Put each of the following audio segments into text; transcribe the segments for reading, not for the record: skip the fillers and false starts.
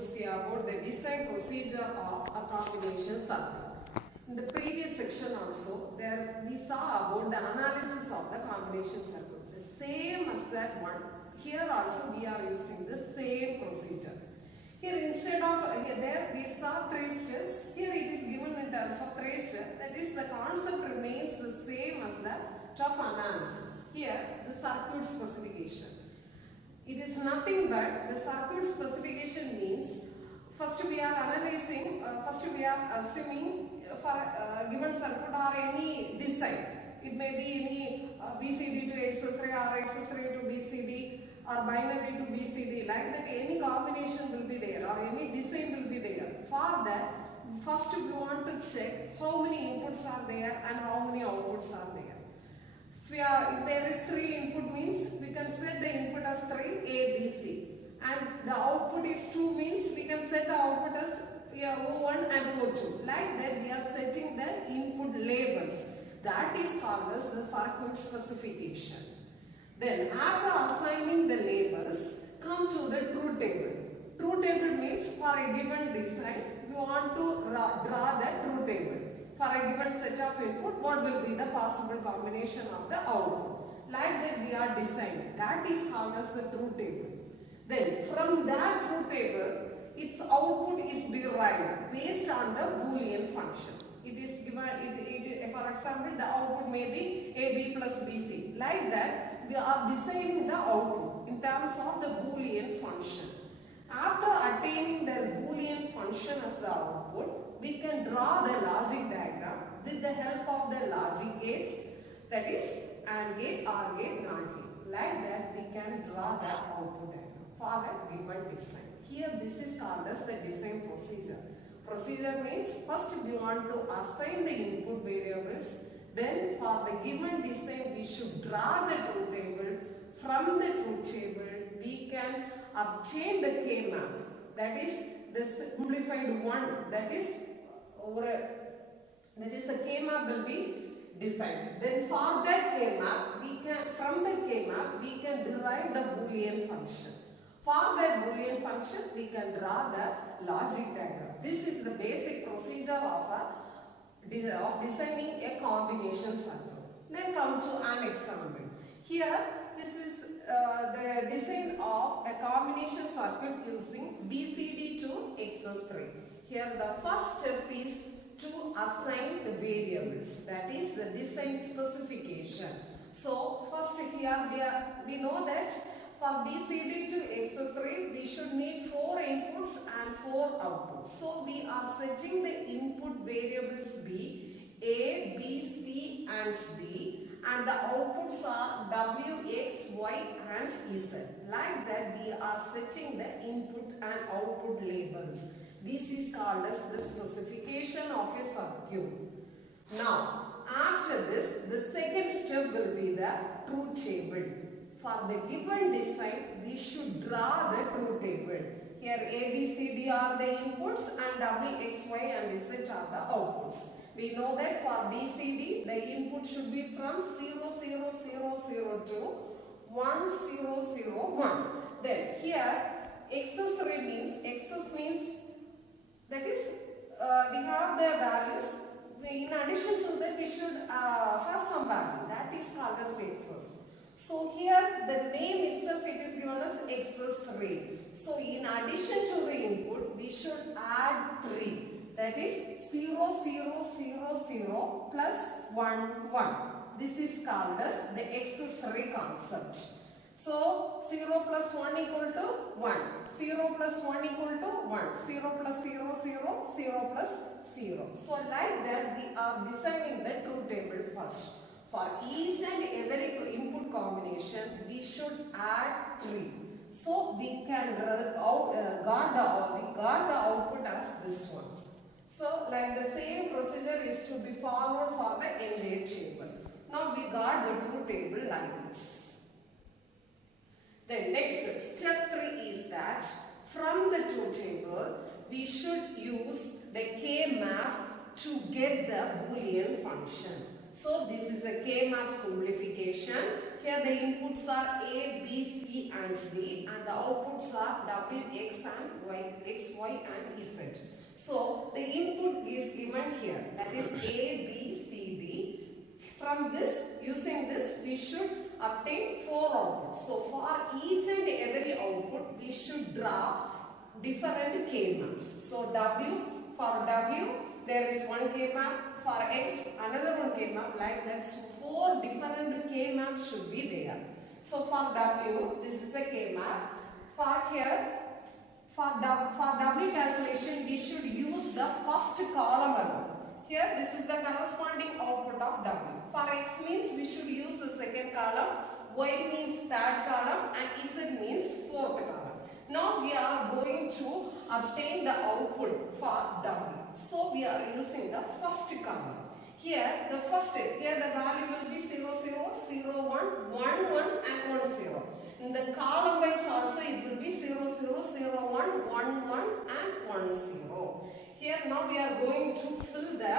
to see about the design procedure of a combination circuit. In the previous section also, we saw about the analysis of the combination circuit. The same as that one, here also we are using the same procedure. Here instead of, there we saw 3 steps, here it is given in terms of 3 steps. That is, the concept remains the same as the of analysis. Here, the circuit specification. It is nothing but the circuit specification means first we are analyzing, first we are assuming for given circuit or any design. It may be any BCD to XS3 or XS3 to BCD or binary to BCD, like that any combination will be there or any design will be there. For that, first we want to check how many inputs are there and how many outputs are there. If there is 3 input means we can set the input as 3 A, B, C, and the output is 2 means we can set the output as O1 and O2. Like that we are setting the input labels. That is called as the circuit specification. Then after assigning the labels, come to the truth table. Truth table means for a given design we want to draw the truth table. For a given set of input, what will be the possible combination of the output? Like that we are designing. That is called as the truth table. Then from that truth table, its output is derived based on the Boolean function. It is given, for example, the output may be AB plus BC. Like that, we are designing the output in terms of the Boolean function. After attaining the Boolean function as the output, we can draw the logic diagram with the help of the logic gates, that is AND gate, OR gate, NOT gate. Like that we can draw the output diagram for a given design. Here this is called as the design procedure. Procedure means first we want to assign the input variables, then for the given design we should draw the truth table. From the truth table we can obtain the K-map, that is the simplified one, that is the K-map will be designed. Then for that K-map, from the K-map we can derive the Boolean function. For that Boolean function, we can draw the logic diagram. This is the basic procedure of designing a combination circuit. Then come to an example. Here, this is the design of a combination circuit using BCD to XS3. Here the first step is to assign the variables, that is the design specification. So first here we know that for BCD to XS3 we should need 4 inputs and 4 outputs. So we are setting the input variables be A, B, C and D, and the outputs are W, X, Y and Z. Like that we are setting the input and output labels. This is called as the specification of a circuit. Now, after this, the second step will be the truth table. For the given design, we should draw the truth table. Here A, B, C, D are the inputs and W, X, Y and Z are the outputs. We know that for BCD, the input should be from 0, 0, 0, 0 to 1, 0, 0, 1. Then here, XS3 means that is, we have the values. In addition to that, we should have some value. That is called as XS. So here, the name itself it is given as XS3. So in addition to the input, we should add 3. That is 0, 0, 0, 0 plus 1, 1. This is called as the XS3 concept. So 0 plus 1 equal to 1. 0 plus 1 equal to 1. 0 plus 0, 0. 0 plus 0. So like that we are designing the truth table first. For each and every input combination we should add 3. So we can guard the output as this one. So like the same procedure is to be followed for the entire table. Now we got the truth table like this. Then next step 3 is that from the truth table we should use the K-map to get the Boolean function. So this is the K-map simplification. Here the inputs are A, B, C and and D, and the outputs are W, X and Y, X, Y and Z. So the input is given here, that is A, B, C, D. From this, using this, we should obtain 4 outputs. So for each and every output, we should draw different K maps. So W, for W, there is one K map. For X, another one K map. Like that, so 4 different K maps should be there. So for W, this is the K map. For here, for W calculation, we should use the first column alone. Here, this is the corresponding output of W. For X means we should use the second column, Y means third column, and Z means fourth column. Now we are going to obtain the output for W. So we are using the first column. Here the value will be 0, 0, 0, 1, 1, 1 and 1, 0. In the column wise also it will be 0, 0, 0, 1, 1, 1 and 1, 0. Here now we are going to fill the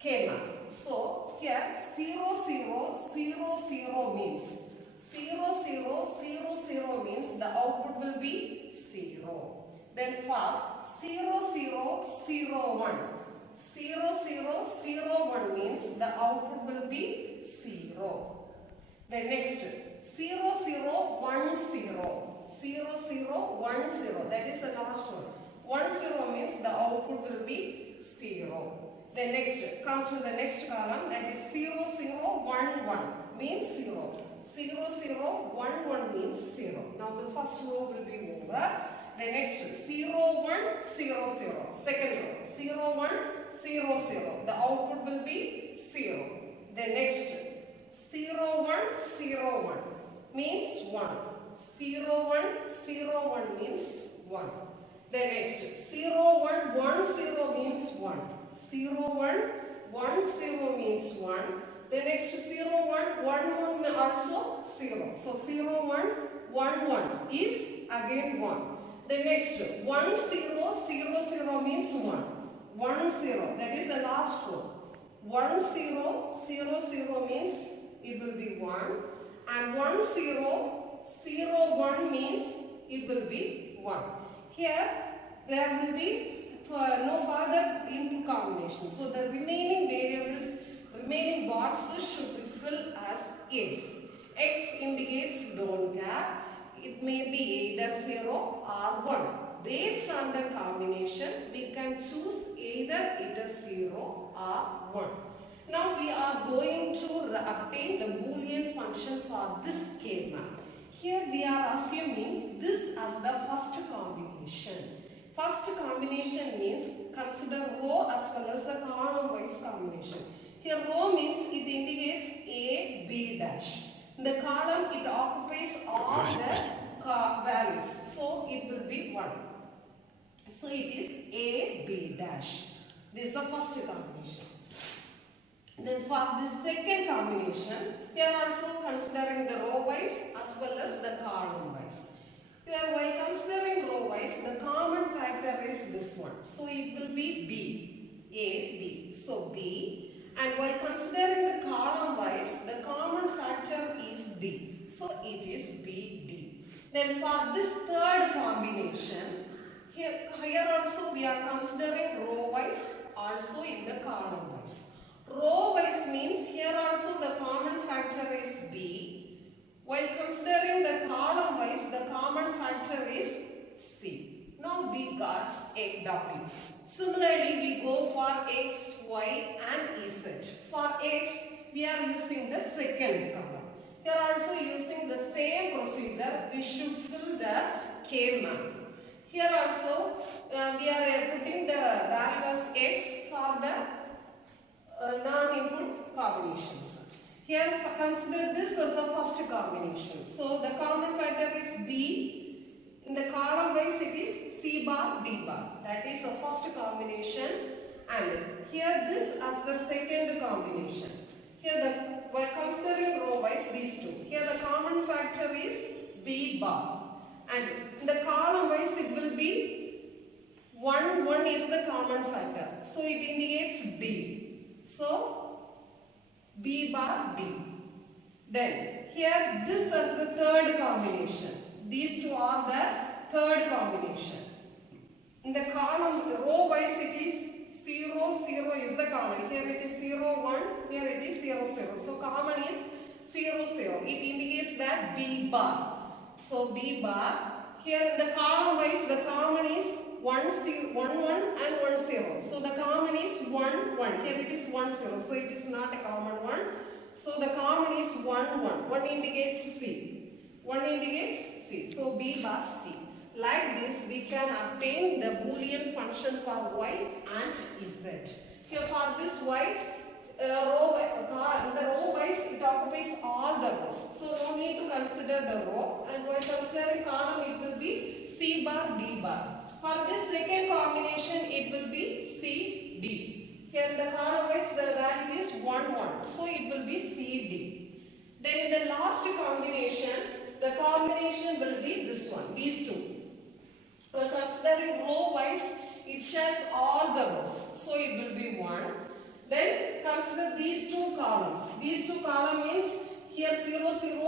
K map. So here 0, 0, 0, 0 means 0, 0, 0, 0 means the output will be 0. Then for 0, 0, 0, 1, 0, 0, 0, 1 means the output will be 0. Then next 0, 0, 1, 0, 0, 0, 1, 0, that is the last one. 1, 0 means the output will be 0. Then next, come to the next column, that is 0, 0, 1, 1 means 0. 0, 0, 1, 1 means 0. Now the first row will be over. The next 0, 1, 0, 0. Second row 0, 1, 0, 0. The output will be 0. The next 0, 1, 0, 1 means 1. 0, 1, 0, 1 means 1. The next 0, 1, 1, 0 means 1. 0, 1, 1, 0 means 1. The next 0, 1, 1, 1 also 0. So 0, 1, 1, 1 is again 1. The next 1, 0, 0, 0 means 1. 1, 0, that is the last one. 1, 0, 0, 0 means it will be 1. And 1, 0, 0, 1 means it will be 1. Here there will be no further input combination. So the remaining variables, remaining boxes should be filled as X. X indicates don't gap. It may be either 0 or 1. Based on the combination, we can choose either it is 0 or 1. Now we are going to obtain the Boolean function for this K map. Here we are assuming this as the first combination. First combination means consider row as well as the column wise combination. Here row means it indicates A, B dash. In the column it occupies all the values. So it will be 1. So it is A, B dash. This is the first combination. Then for the second combination, we are also considering the row wise as well as the column wise. Here while considering row wise, the common factor is this one. So it will be B, A, B. So B. And while considering the column wise, the common factor is D. So it is B, D. Then for this third combination, here also we are considering row wise, also in the column wise. Row wise means here also the common factor is B. While considering the column wise, the common factor is C. Now we got a W. Similarly, we go for X, Y and Z. For X, we are using the second column. We are also using the same procedure. We should fill the K map. Here also, we are putting the value as X for the non-input combinations. Here consider this as the first combination. So the common factor is B. In the column wise it is C bar, D bar. That is the first combination. And here this as the second combination. Here while considering row wise these two. Here the common factor is B bar. And in the column wise it will be 1, 1 is the common factor. So it indicates D. So B bar D. Then here this is the third combination. These two are the third combination. In the column row wise it is 0 0 is the common. Here it is 0 1. Here it is 0 0. So common is 0 0. It indicates that B bar. So B bar. Here in the column wise the common is 1 0 1 1 and 1 0. So the common is 1 1. Here it is 1 0. So it is not a common one. So the common is 1 1. 1 indicates C. 1 indicates C. So B bar C. Like this we can obtain the Boolean function for Y and Z. Here for this Y in the row wise it occupies all the rows. So no need to consider the row, and while considering column it will be C bar D bar. For this second combination it will be C D. Here in the column wise the value is 1 1. So it will be C D. Then in the last combination the combination will be this one, these two. Well, considering row wise, it shares all the rows. So it will be 1. Then consider these two columns. These two columns means here 0 0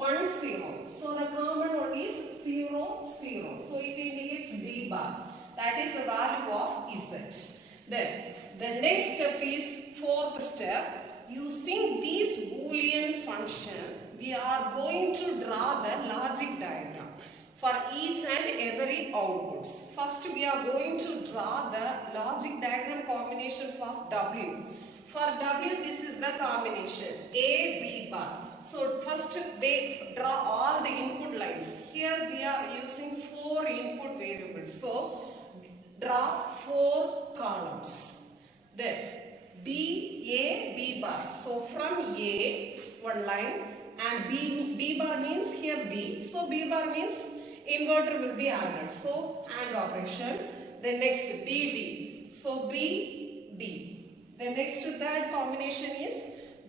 1 0. So the common one is 0 0. So it indicates D bar. That is the value of Z. Then the next step is fourth step. Using this Boolean function, we are going to draw the logic diagram for each and every outputs. First we are going to draw the logic diagram combination for W. For W this is the combination A B bar. So first draw all the input lines. Here we are using 4 input variables. So draw 4 columns. Then B A B bar. So from A one line and B bar means here B. So B bar means inverter will be added. So AND operation. Then next BD. So BD. The next third combination is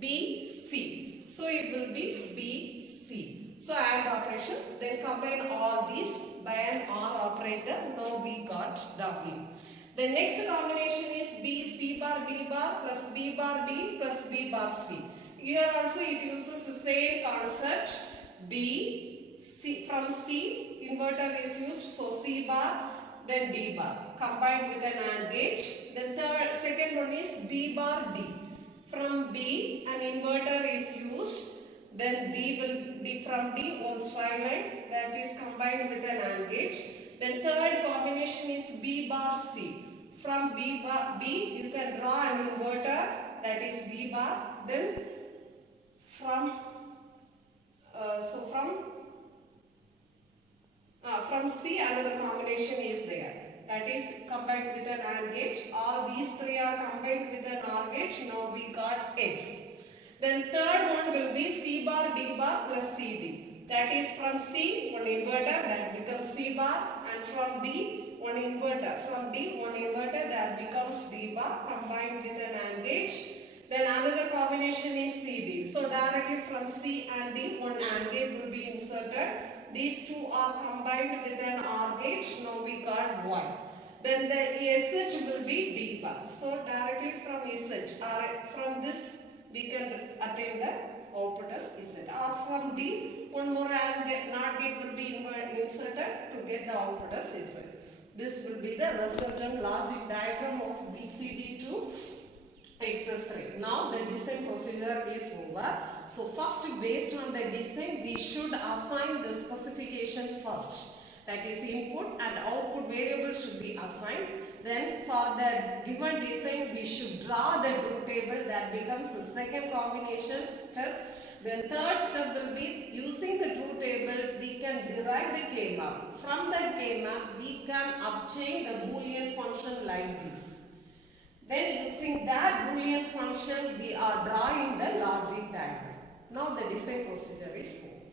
BC. So it will be BC. So AND operation. Then combine all these by an OR operator. Now we got W. The next combination is B bar D bar plus B bar D plus B bar C. Here also it uses the same concept. B C from C. Inverter is used, so C bar, then D bar, combined with an AND gate. The second one is B bar D. From B, an inverter is used, then from D on straight line, that is combined with an AND gate. Then third combination is B bar C. From B you can draw an inverter, that is B bar. Then from C another combination is there, that is combined with an AND gate. All these three are combined with an OR gate. Now we got X. Then third one will be C bar D bar plus CD. That is from C one inverter, that becomes C bar, and from D one inverter. From D one inverter, that becomes D bar, combined with an AND gate. Then another combination is CD. So directly from C and D one AND gate will be inserted. These two are combined with an OR gate. Now we got Y. Then the SH will be D bar. So directly from SH or from this we can attain the output as Z. Or from D one more AND gate, NOT gate will be inserted to get the output as Z. This will be the resultant logic diagram of BCD to exercise 3. Now the design procedure is over. So first, based on the design, we should assign the specification first. That is, input and output variables should be assigned. Then for the given design, we should draw the truth table. That becomes the second combination step. Then third step will be using the truth table, we can derive the K-map. From the K-map, we can obtain the Boolean function like this. Then using that Boolean function, we are drawing the logic diagram. Now the design procedure is over.